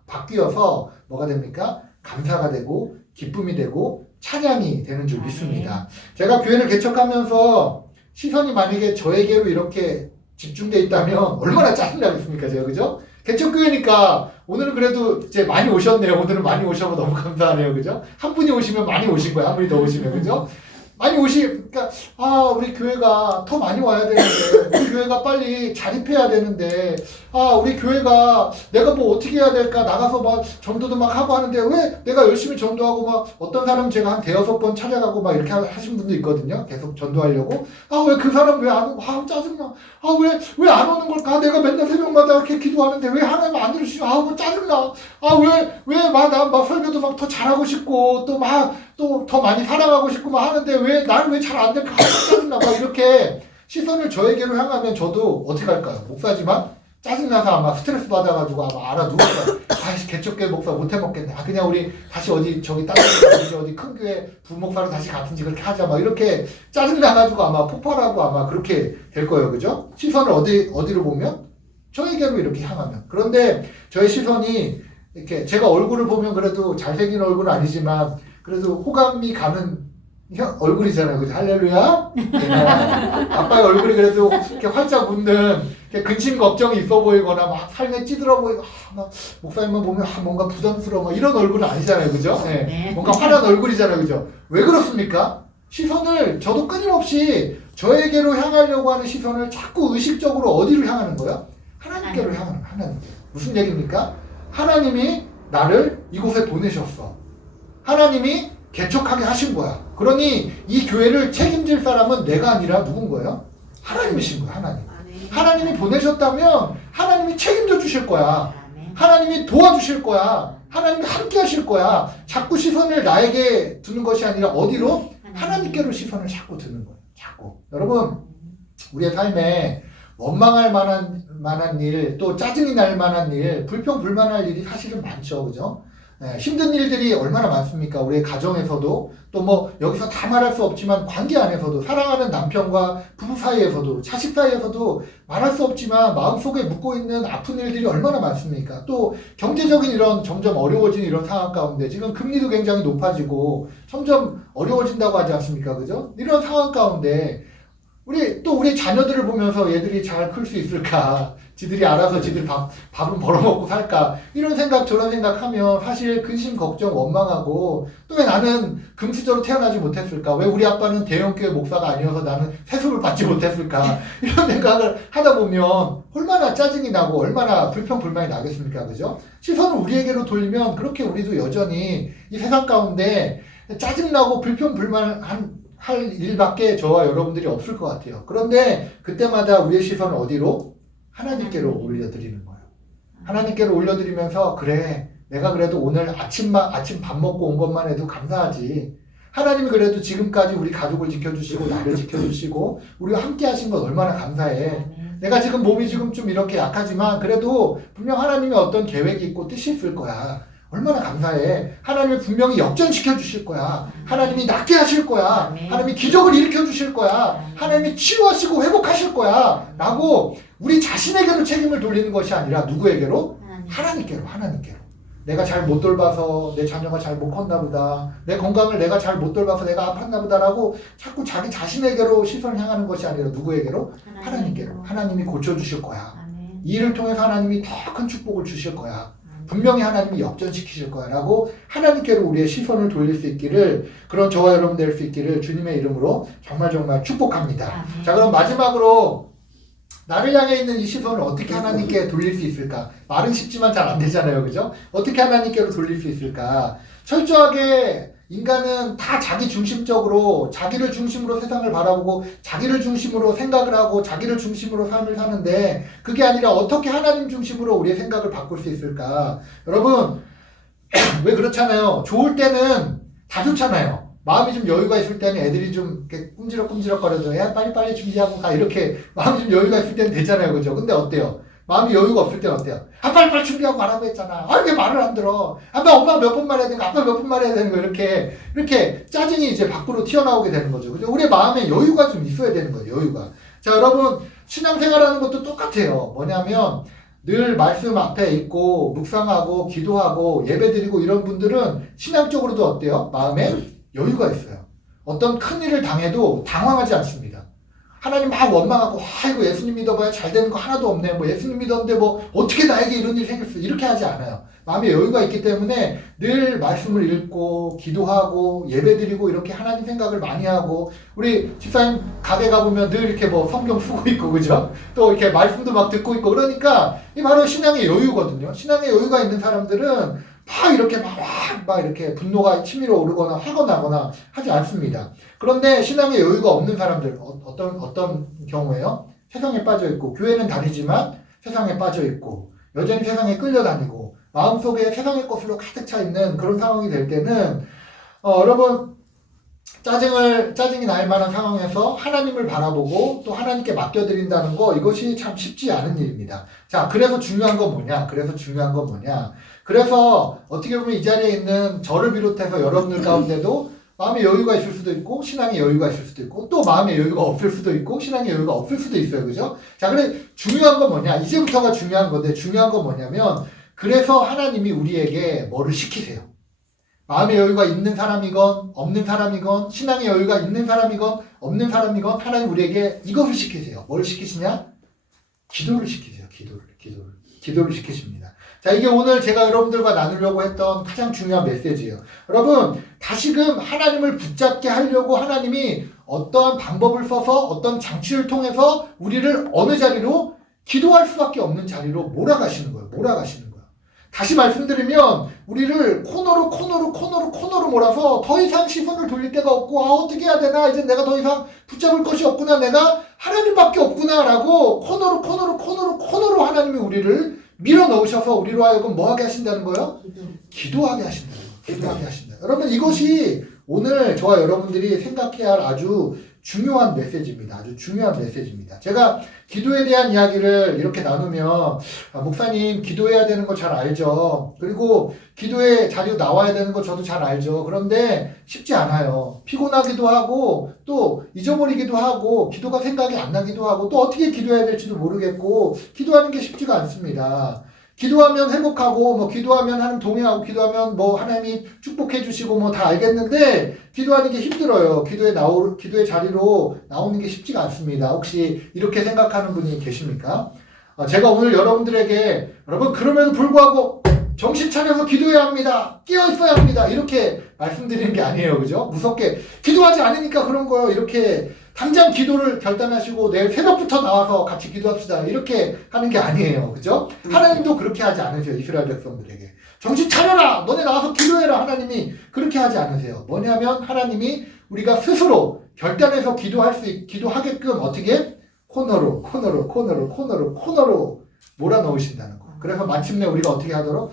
바뀌어서 뭐가 됩니까? 감사가 되고 기쁨이 되고 찬양이 되는 줄 믿습니다. 제가 교회를 개척하면서 시선이 만약에 저에게로 이렇게 집중되어 있다면 얼마나 짜증나겠습니까? 제가 그죠? 개척교회니까 오늘은 그래도 이제 많이 오셨네요. 오늘은 많이 오셔서 너무 감사하네요. 그죠? 한 분이 오시면 많이 오신 거야. 한 분이 더 오시면 그죠? 많이 그러니까, 우리 교회가 더 많이 와야 되는데, 우리 교회가 빨리 자립해야 되는데, 우리 교회가 내가 뭐 어떻게 해야 될까, 나가서 막 전도도 막 하고 하는데, 왜 내가 열심히 전도하고 막 어떤 사람 제가 한 5번 찾아가고 막 이렇게 하신 분도 있거든요. 계속 전도하려고. 왜 그 사람 왜 안 오고, 짜증나. 왜 안 오는 걸까? 내가 맨날 새벽마다 이렇게 기도하는데, 왜 하나님 안 들으시고, 뭐 짜증나. 나 설교도 막 더 잘하고 싶고, 또 더 많이 사랑하고 싶고 막 하는데 나는 왜 잘 안 될까? 짜증나. 막 이렇게 시선을 저에게로 향하면 저도 어떻게 할까요? 목사지만 짜증나서 아마 스트레스 받아가지고 아마 누워서 개척교회 목사 못해먹겠네. 그냥 우리 다시 저기 다른 어디 큰 교회 부목사로 다시 같은지 그렇게 하자. 막 이렇게 짜증나가지고 아마 폭발하고 아마 그렇게 될 거예요. 그죠? 시선을 어디로 보면? 저에게로 이렇게 향하면. 그런데 저의 시선이 이렇게 제가 얼굴을 보면 그래도 잘생긴 얼굴은 아니지만 그래도 호감이 가는 얼굴이잖아요. 그죠? 할렐루야? 네. 아빠의 얼굴이 그래도 이렇게 활짝 웃는 근심 걱정이 있어 보이거나 막 삶에 찌들어 보이고 막 목사님만 보면 뭔가 부담스러워 막 이런 얼굴은 아니잖아요. 그죠? 네. 네. 뭔가 환한 얼굴이잖아요. 그죠? 왜 그렇습니까? 시선을 저도 끊임없이 저에게로 향하려고 하는 시선을 자꾸 의식적으로 어디로 향하는 거야? 하나님께로 향하는 하나님. 무슨 얘기입니까? 하나님이 나를 이곳에 보내셨어. 하나님이 개척하게 하신 거야. 그러니 이 교회를 책임질 사람은 내가 아니라 누군 거예요? 하나님이신 거야. 하나님. 하나님이 보내셨다면 하나님이 책임져 주실 거야. 하나님이 도와주실 거야. 하나님이 함께 하실 거야. 자꾸 시선을 나에게 두는 것이 아니라 어디로? 하나님께로 시선을 자꾸 두는 거예요. 자꾸. 여러분 우리의 삶에 원망할 만한 일, 또 짜증이 날 만한 일, 불평불만할 일이 사실은 많죠. 그죠? 힘든 일들이 얼마나 많습니까? 우리 가정에서도 또 뭐 여기서 다 말할 수 없지만 관계 안에서도 사랑하는 남편과 부부 사이에서도 자식 사이에서도 말할 수 없지만 마음속에 묻고 있는 아픈 일들이 얼마나 많습니까? 또 경제적인 이런 점점 어려워진 이런 상황 가운데 지금 금리도 굉장히 높아지고 점점 어려워진다고 하지 않습니까? 그죠? 이런 상황 가운데 우리 자녀들을 보면서 얘들이 잘 클 수 있을까? 지들이 알아서 지들 밥은 벌어먹고 살까? 이런 생각, 저런 생각하면 사실 근심, 걱정, 원망하고 또 왜 나는 금수저로 태어나지 못했을까? 왜 우리 아빠는 대형교회 목사가 아니어서 나는 세습을 받지 못했을까? 이런 생각을 하다 보면 얼마나 짜증이 나고 얼마나 불평불만이 나겠습니까? 그죠? 시선을 우리에게로 돌리면 그렇게 우리도 여전히 이 세상 가운데 짜증나고 불평불만한 할 일밖에 저와 여러분들이 없을 것 같아요. 그런데 그때마다 우리의 시선을 어디로? 하나님께로 올려드리는 거예요. 하나님께로 올려드리면서 그래 내가 그래도 오늘 아침 밥 먹고 온 것만 해도 감사하지. 하나님이 그래도 지금까지 우리 가족을 지켜주시고 나를 지켜주시고 우리와 함께 하신 건 얼마나 감사해. 내가 지금 몸이 지금 좀 이렇게 약하지만 그래도 분명 하나님의 어떤 계획이 있고 뜻이 있을 거야. 얼마나 감사해. 하나님이 분명히 역전시켜 주실 거야. 하나님이 낫게 하실 거야. 하나님이 기적을 일으켜 주실 거야. 하나님이 치유하시고 회복하실 거야. 라고 우리 자신에게로 책임을 돌리는 것이 아니라 누구에게로? 하나님께로. 내가 잘 못 돌봐서 내 자녀가 잘 못 컸나 보다. 내 건강을 내가 잘 못 돌봐서 내가 아팠나 보다라고 자꾸 자기 자신에게로 시선을 향하는 것이 아니라 누구에게로? 하나님께로. 하나님이 고쳐주실 거야. 이 일을 통해서 하나님이 더 큰 축복을 주실 거야. 분명히 하나님이 역전시키실 거야 라고 하나님께로 우리의 시선을 돌릴 수 있기를 그런 저와 여러분 될 수 있기를 주님의 이름으로 정말 축복합니다. 자 그럼 마지막으로 나를 향해 있는 이 시선을 어떻게 하나님께 돌릴 수 있을까? 말은 쉽지만 잘 안 되잖아요. 그죠? 어떻게 하나님께로 돌릴 수 있을까? 철저하게 인간은 다 자기 중심적으로 자기를 중심으로 세상을 바라보고 자기를 중심으로 생각을 하고 자기를 중심으로 삶을 사는데 그게 아니라 어떻게 하나님 중심으로 우리의 생각을 바꿀 수 있을까? 여러분 왜 그렇잖아요. 좋을 때는 다 좋잖아요. 마음이 좀 여유가 있을 때는 애들이 좀 이렇게 꿈지럭꿈지럭거려서 야 빨리빨리 준비하고 가 이렇게 마음이 좀 여유가 있을 때는 되잖아요. 그죠? 근데 어때요? 마음이 여유가 없을 때는 어때요? 아 빨리빨리 준비하고 가라고 했잖아. 아 왜 말을 안 들어? 아빠 엄마 몇 번 말해야 되는 거 아빠 몇 번 말해야 되는 거 이렇게 짜증이 이제 밖으로 튀어나오게 되는 거죠. 그죠? 우리 마음에 여유가 좀 있어야 되는 거예요. 여유가. 자 여러분 신앙생활하는 것도 똑같아요. 뭐냐면 늘 말씀 앞에 있고 묵상하고 기도하고 예배드리고 이런 분들은 신앙적으로도 어때요? 마음에 여유가 있어요. 어떤 큰 일을 당해도 당황하지 않습니다. 하나님 막 원망하고 이거 예수님 믿어봐야 잘 되는 거 하나도 없네. 뭐 예수님 믿었는데 뭐 어떻게 나에게 이런 일이 생겼어. 이렇게 하지 않아요. 마음에 여유가 있기 때문에 늘 말씀을 읽고 기도하고 예배드리고 이렇게 하나님 생각을 많이 하고 우리 집사님 가게 가보면 늘 이렇게 뭐 성경 쓰고 있고 그죠? 또 이렇게 말씀도 막 듣고 있고 그러니까 이 바로 신앙의 여유거든요. 신앙의 여유가 있는 사람들은 막 이렇게 막 이렇게 분노가 치밀어 오르거나 화가 나거나 하지 않습니다. 그런데 신앙의 여유가 없는 사람들 어떤 경우에요? 세상에 빠져 있고 교회는 다니지만 세상에 빠져 있고 여전히 세상에 끌려다니고 마음속에 세상의 것으로 가득 차 있는 그런 상황이 될 때는 여러분 짜증이 날 만한 상황에서 하나님을 바라보고 또 하나님께 맡겨드린다는 거 이것이 참 쉽지 않은 일입니다. 자, 그래서 중요한 건 뭐냐? 그래서 어떻게 보면 이 자리에 있는 저를 비롯해서 여러분들 가운데도 마음의 여유가 있을 수도 있고 신앙의 여유가 있을 수도 있고 또 마음의 여유가 없을 수도 있고 신앙의 여유가 없을 수도 있어요. 그죠? 자, 그래 중요한 건 뭐냐? 이제부터가 중요한 건데 중요한 건 뭐냐면 그래서 하나님이 우리에게 뭐를 시키세요? 마음의 여유가 있는 사람이건 없는 사람이건 신앙의 여유가 있는 사람이건 없는 사람이건 하나님 우리에게 이것을 시키세요. 뭘 시키시냐? 기도를 시키세요. 기도를 시키십니다. 자, 이게 오늘 제가 여러분들과 나누려고 했던 가장 중요한 메시지예요. 여러분, 다시금 하나님을 붙잡게 하려고 하나님이 어떠한 방법을 써서 어떤 장치를 통해서 우리를 어느 자리로 기도할 수밖에 없는 자리로 몰아가시는 거예요. 다시 말씀드리면 우리를 코너로 몰아서 더 이상 시선을 돌릴 데가 없고 어떻게 해야 되나 이제 내가 더 이상 붙잡을 것이 없구나 내가 하나님밖에 없구나 라고 코너로 하나님이 우리를 밀어넣으셔서 우리로 하여금 뭐하게 하신다는 거예요? 기도하게 하신다. 여러분 이것이 오늘 저와 여러분들이 생각해야 할 아주 중요한 메시지입니다. 아주 중요한 메시지입니다. 제가 기도에 대한 이야기를 이렇게 나누면 목사님 기도해야 되는 거 잘 알죠. 그리고 기도에 자료 나와야 되는 거 저도 잘 알죠. 그런데 쉽지 않아요. 피곤하기도 하고 또 잊어버리기도 하고 기도가 생각이 안 나기도 하고 또 어떻게 기도해야 될지도 모르겠고 기도하는 게 쉽지가 않습니다. 기도하면 행복하고 뭐 기도하면 하나님 동의하고 기도하면 뭐 하나님이 축복해 주시고 뭐 다 알겠는데 기도하는 게 힘들어요. 기도의 자리로 나오는 게 쉽지가 않습니다. 혹시 이렇게 생각하는 분이 계십니까? 제가 오늘 여러분들에게 여러분 그럼에도 불구하고 정신 차려서 기도해야 합니다. 깨어 있어야 합니다. 이렇게 말씀드리는 게 아니에요. 그죠? 무섭게 기도하지 않으니까 그런 거예요. 이렇게 당장 기도를 결단하시고 내일 새벽부터 나와서 같이 기도합시다. 이렇게 하는 게 아니에요. 그죠? 하나님도 그렇게 하지 않으세요. 이스라엘 백성들에게. 정신 차려라! 너네 나와서 기도해라! 하나님이 그렇게 하지 않으세요. 뭐냐면 하나님이 우리가 스스로 결단해서 기도하게끔 어떻게? 코너로 몰아넣으신다는 거예요. 그래서 마침내 우리가 어떻게 하도록?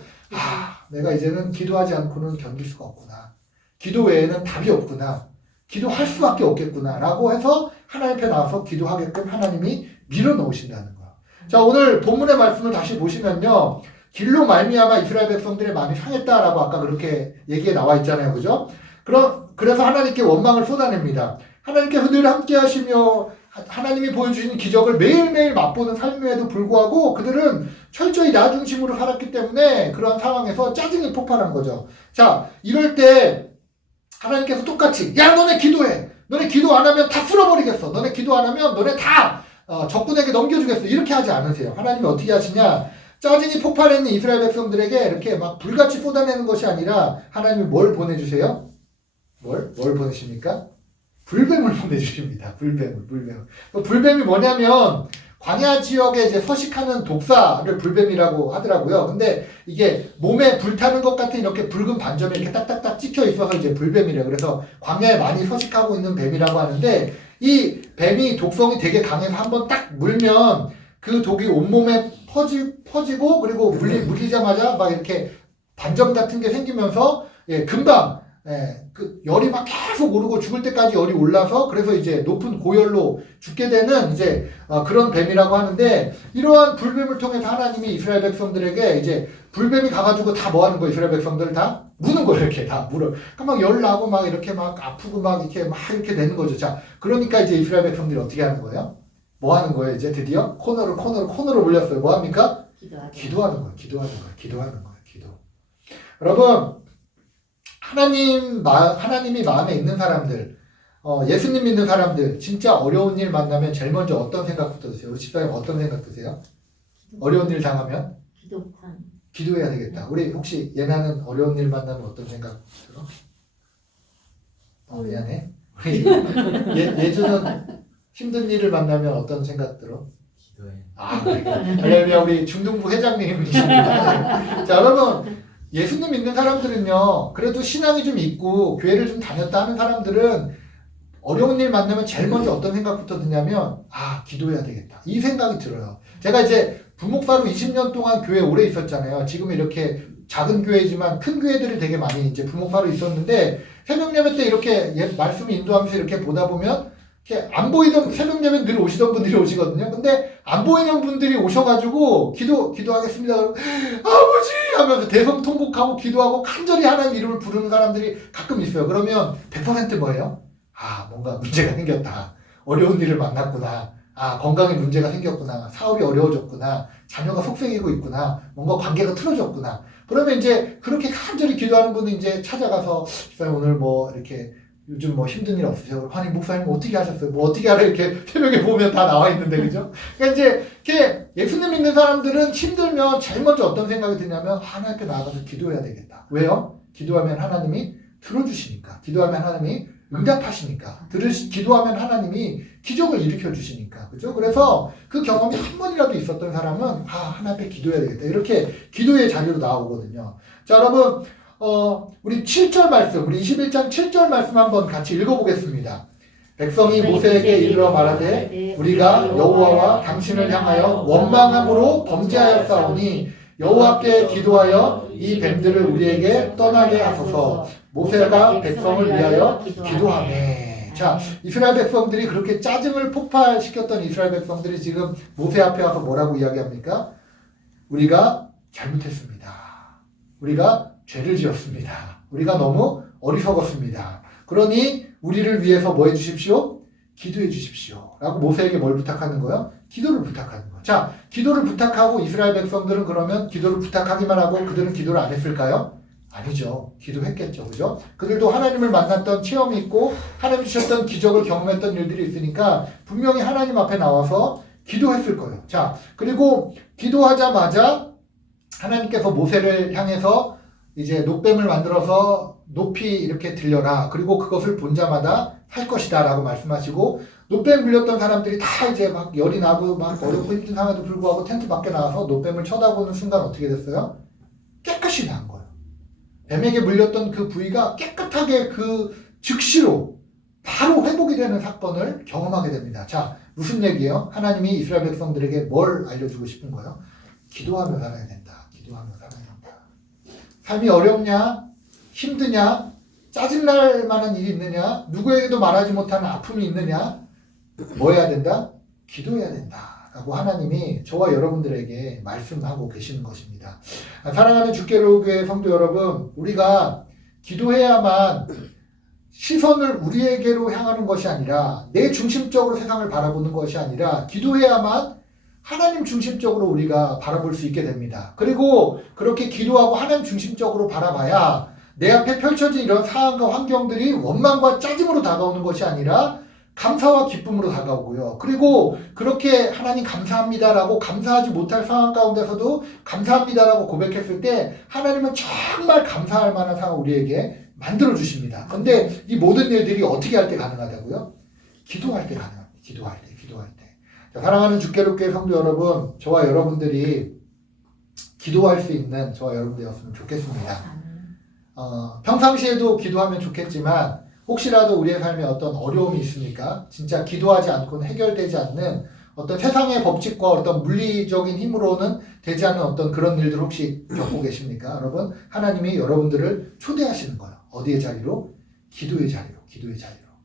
내가 이제는 기도하지 않고는 견딜 수가 없구나. 기도 외에는 답이 없구나. 기도할 수밖에 없겠구나 라고 해서 하나님 앞에 나와서 기도하게끔 하나님이 밀어넣으신다는 거예요. 자, 오늘 본문의 말씀을 다시 보시면요. 길로 말미암아 이스라엘 백성들의 마음이 상했다라고 아까 그렇게 얘기에 나와 있잖아요. 그죠? 그래서 하나님께 원망을 쏟아냅니다. 하나님께서 늘 함께 하시며 하나님이 보여주시는 기적을 매일매일 맛보는 삶에도 불구하고 그들은 철저히 나 중심으로 살았기 때문에 그런 상황에서 짜증이 폭발한 거죠. 자, 이럴 때 하나님께서 똑같이 야 너네 기도해. 너네 기도 안 하면 다 쓸어버리겠어. 너네 기도 안 하면 너네 다 적군에게 넘겨주겠어. 이렇게 하지 않으세요. 하나님이 어떻게 하시냐. 짜증이 폭발했는 이스라엘 백성들에게 이렇게 막 불같이 쏟아내는 것이 아니라 하나님이 뭘 보내주세요? 뭘 보내십니까? 불뱀을 보내주십니다. 불뱀이 뭐냐면 광야 지역에 이제 서식하는 독사를 불뱀이라고 하더라고요. 근데 이게 몸에 불타는 것 같은 이렇게 붉은 반점이 이렇게 딱딱딱 찍혀 있어서 이제 불뱀이래요. 그래서 광야에 많이 서식하고 있는 뱀이라고 하는데 이 뱀이 독성이 되게 강해서 한번 딱 물면 그 독이 온몸에 퍼지고 그리고 물리자마자 막 이렇게 반점 같은 게 생기면서 금방 그 열이 막 계속 오르고 죽을 때까지 열이 올라서 그래서 이제 높은 고열로 죽게 되는 이제 그런 뱀이라고 하는데 이러한 불뱀을 통해서 하나님이 이스라엘 백성들에게 이제 불뱀이 가가지고 다 뭐 하는 거예요? 이스라엘 백성들 다 무는 거예요. 이렇게 다 물어. 그러니까 막 열 나고 막 이렇게 막 아프고 막 이렇게 되는 거죠. 자, 그러니까 이제 이스라엘 백성들이 어떻게 하는 거예요? 뭐 하는 거예요? 이제 드디어 코너로 몰렸어요. 뭐 합니까? 기도하는 거예요. 기도. 여러분, 하나님이 마음에 있는 사람들, 예수님 믿는 사람들, 진짜 어려운 일 만나면 제일 먼저 어떤 생각부터 드세요? 우리 집사님 어떤 생각 드세요? 어려운 일 당하면? 기도해야 되겠다. 우리 혹시 예나는 어려운 일 만나면 어떤 생각 들어? 미안해. 우리 예주는 힘든 일을 만나면 어떤 생각 들어? 기도해. 할렐루야. 우리 중등부 회장님이십니다. 자, 여러분. 예수님 믿는 사람들은요, 그래도 신앙이 좀 있고, 교회를 좀 다녔다 하는 사람들은 어려운 일 만나면 제일 먼저 어떤 생각부터 드냐면, 기도해야 되겠다. 이 생각이 들어요. 제가 이제 부목사로 20년 동안 교회에 오래 있었잖아요. 지금 이렇게 작은 교회지만 큰 교회들이 되게 많이 이제 부목사로 있었는데, 새벽 예배 때 이렇게 말씀 인도하면서 이렇게 보다 보면, 이렇게 안 보이던 새벽 예배 늘 오시던 분들이 오시거든요. 근데 안 보이는 분들이 오셔가지고 기도하겠습니다. 아버지 하면서 대성통곡하고 기도하고 간절히 하나님 이름을 부르는 사람들이 가끔 있어요. 그러면 100% 뭐예요? 뭔가 문제가 생겼다. 어려운 일을 만났구나. 건강에 문제가 생겼구나. 사업이 어려워졌구나. 자녀가 속썩이고 있구나. 뭔가 관계가 틀어졌구나. 그러면 이제 그렇게 간절히 기도하는 분이 이제 찾아가서 오늘 뭐 이렇게 요즘 뭐 힘든 일 없으세요? 아니 목사님 어떻게 하셨어요? 뭐 어떻게 하래? 이렇게 새벽에 보면 다 나와 있는데 그죠? 그러니까 이제 이렇게 예수님 믿는 사람들은 힘들면 제일 먼저 어떤 생각이 드냐면 하나님 앞에 나가서 기도해야 되겠다. 왜요? 기도하면 하나님이 들어주시니까. 기도하면 하나님이 응답하시니까. 기도하면 하나님이 기적을 일으켜 주시니까. 그죠? 그래서 그 경험이 한 번이라도 있었던 사람은 하나님 앞에 기도해야 되겠다. 이렇게 기도의 자리로 나오거든요. 자, 여러분 우리 7절 말씀, 우리 21장 7절 말씀 한번 같이 읽어보겠습니다. 백성이 모세에게 이르러 말하되 우리가 여호와와 당신을 향하여 원망함으로 범죄하였사오니 여호와께 기도하여 이 뱀들을 우리에게 떠나게 하소서. 모세가 백성을 위하여 기도하매. 자, 이스라엘 백성들이 그렇게 짜증을 폭발시켰던 이스라엘 백성들이 지금 모세 앞에 와서 뭐라고 이야기합니까? 우리가 잘못했습니다. 우리가 죄를 지었습니다. 우리가 너무 어리석었습니다. 그러니 우리를 위해서 뭐 해주십시오? 기도해 주십시오. 라고 모세에게 뭘 부탁하는 거예요? 기도를 부탁하는 거예요. 자, 기도를 부탁하고 이스라엘 백성들은 그러면 기도를 부탁하기만 하고 그들은 기도를 안 했을까요? 아니죠. 기도했겠죠. 그죠? 그들도 하나님을 만났던 체험이 있고 하나님 주셨던 기적을 경험했던 일들이 있으니까 분명히 하나님 앞에 나와서 기도했을 거예요. 자, 그리고 기도하자마자 하나님께서 모세를 향해서 이제 놋뱀을 만들어서 높이 이렇게 들려라. 그리고 그것을 본 자마다 살 것이다 라고 말씀하시고 놋뱀 물렸던 사람들이 다 이제 막 열이 나고 막 어렵고 힘든 상황에도 불구하고 텐트 밖에 나와서 놋뱀을 쳐다보는 순간 어떻게 됐어요? 깨끗이 나은 거예요. 뱀에게 물렸던 그 부위가 깨끗하게 그 즉시로 바로 회복이 되는 사건을 경험하게 됩니다. 자, 무슨 얘기예요? 하나님이 이스라엘 백성들에게 뭘 알려주고 싶은 거예요? 기도하며 살아야 된다. 기도하며 살아야 된다. 삶이 어렵냐? 힘드냐? 짜증날 만한 일이 있느냐? 누구에게도 말하지 못하는 아픔이 있느냐? 뭐 해야 된다? 기도해야 된다. 라고 하나님이 저와 여러분들에게 말씀하고 계시는 것입니다. 사랑하는 주께로교회 성도 여러분, 우리가 기도해야만 시선을 우리에게로 향하는 것이 아니라 내 중심적으로 세상을 바라보는 것이 아니라 기도해야만 하나님 중심적으로 우리가 바라볼 수 있게 됩니다. 그리고 그렇게 기도하고 하나님 중심적으로 바라봐야 내 앞에 펼쳐진 이런 상황과 환경들이 원망과 짜증으로 다가오는 것이 아니라 감사와 기쁨으로 다가오고요. 그리고 그렇게 하나님 감사합니다라고 감사하지 못할 상황 가운데서도 감사합니다라고 고백했을 때 하나님은 정말 감사할 만한 상황을 우리에게 만들어 주십니다. 그런데 이 모든 일들이 어떻게 할 때 가능하다고요? 기도할 때 가능합니다. 기도할 때. 자, 사랑하는 주께롭게 성도 여러분, 저와 여러분들이 기도할 수 있는 저와 여러분들이었으면 좋겠습니다. 평상시에도 기도하면 좋겠지만 혹시라도 우리의 삶에 어떤 어려움이 있으니까 진짜 기도하지 않고는 해결되지 않는 어떤 세상의 법칙과 어떤 물리적인 힘으로는 되지 않는 어떤 그런 일들 혹시 겪고 계십니까? 여러분, 하나님이 여러분들을 초대하시는 거예요. 어디의 자리로? 기도의 자리로.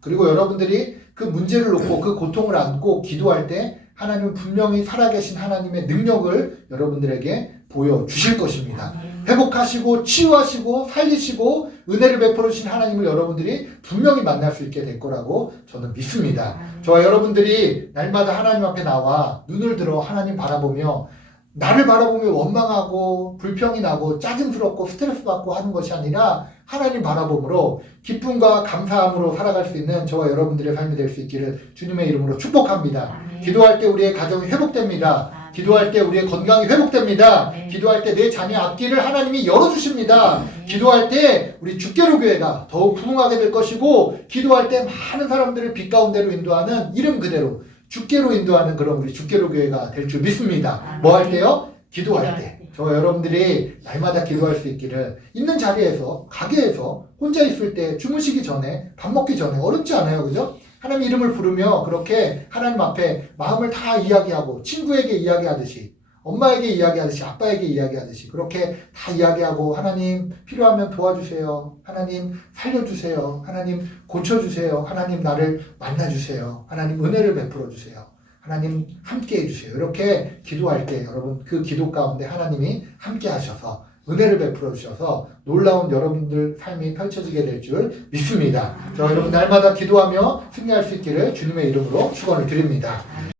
그리고 여러분들이 그 문제를 놓고 그 고통을 안고 기도할 때 하나님은 분명히 살아계신 하나님의 능력을 여러분들에게 보여주실 것입니다. 회복하시고 치유하시고 살리시고 은혜를 베풀어 주신 하나님을 여러분들이 분명히 만날 수 있게 될 거라고 저는 믿습니다. 저와 여러분들이 날마다 하나님 앞에 나와 눈을 들어 하나님 바라보며 나를 바라보며 원망하고 불평이 나고 짜증스럽고 스트레스 받고 하는 것이 아니라 하나님 바라봄으로 기쁨과 감사함으로 살아갈 수 있는 저와 여러분들의 삶이 될 수 있기를 주님의 이름으로 축복합니다. 기도할 때 우리의 가정이 회복됩니다. 기도할 때 우리의 건강이 회복됩니다. 기도할 때 내 자녀의 앞길을 하나님이 열어주십니다. 기도할 때 우리 주께로교회가 더욱 부흥하게 될 것이고 기도할 때 많은 사람들을 빛 가운데로 인도하는 이름 그대로 주께로 인도하는 그런 우리 주께로교회가 될 줄 믿습니다. 뭐 할 때요? 기도할 때. 저와 여러분들이 날마다 기도할 수 있기를 있는 자리에서 가게에서 혼자 있을 때 주무시기 전에 밥 먹기 전에 어렵지 않아요. 그죠? 하나님 이름을 부르며 그렇게 하나님 앞에 마음을 다 이야기하고 친구에게 이야기하듯이 엄마에게 이야기하듯이 아빠에게 이야기하듯이 그렇게 다 이야기하고 하나님 필요하면 도와주세요. 하나님 살려주세요. 하나님 고쳐주세요. 하나님 나를 만나주세요. 하나님 은혜를 베풀어 주세요. 하나님 함께 해주세요. 이렇게 기도할 때 여러분 그 기도 가운데 하나님이 함께 하셔서 은혜를 베풀어 주셔서 놀라운 여러분들 삶이 펼쳐지게 될 줄 믿습니다. 저 여러분 날마다 기도하며 승리할 수 있기를 주님의 이름으로 축원을 드립니다.